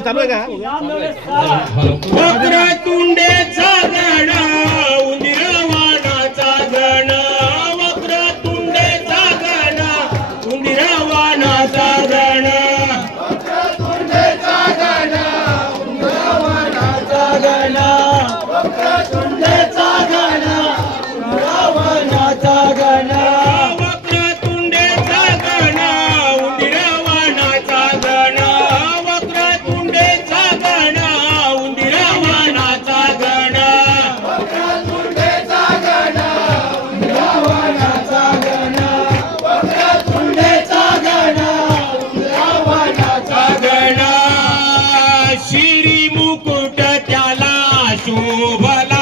चालू आहे का? वक्रतुंडेचा गण उंदीरवानाचा गण वक्रतुंडेचा गण उंदीरवानाचा गण वक्रतुंडेचा गण उंदीरवानाचा गण वक्रतुंडेचा गण उंदीरवानाचा गण वक्रतुंडेचा गण उंदीरवानाचा गण वक्रतुंडेचा गण उंदीरवानाचा गण वक्रतुंडेचा गण उंदीरवानाचा गण वक्रतुंडेचा गण उंदीरवानाचा गण शिरी मुकुट त्याला शोभला